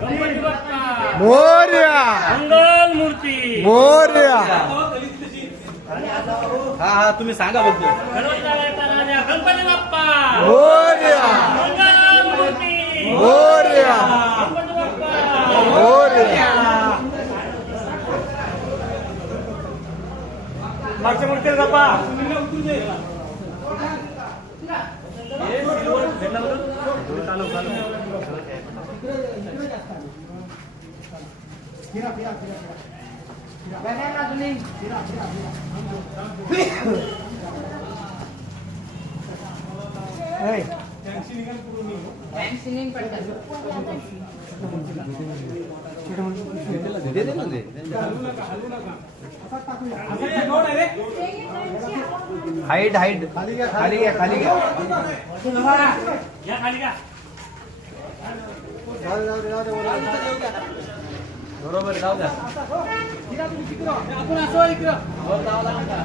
गणपती बाप्पा मोरया मंगल मूर्ती मोरया. हा हा तुम्ही सांगा बघतो. खडोबाचा राजा गणपती बाप्पा मोरया मंगल मूर्ती मोरया गणपती बाप्पा मोरया. मागच्या मूर्ती बाप्पा हाईट हाईट खाली घ्या खाली घ्या खाली घ्या. या खाली का बरोबर जाऊ द्या. आपण असं इकडं वर जावं लागेल का?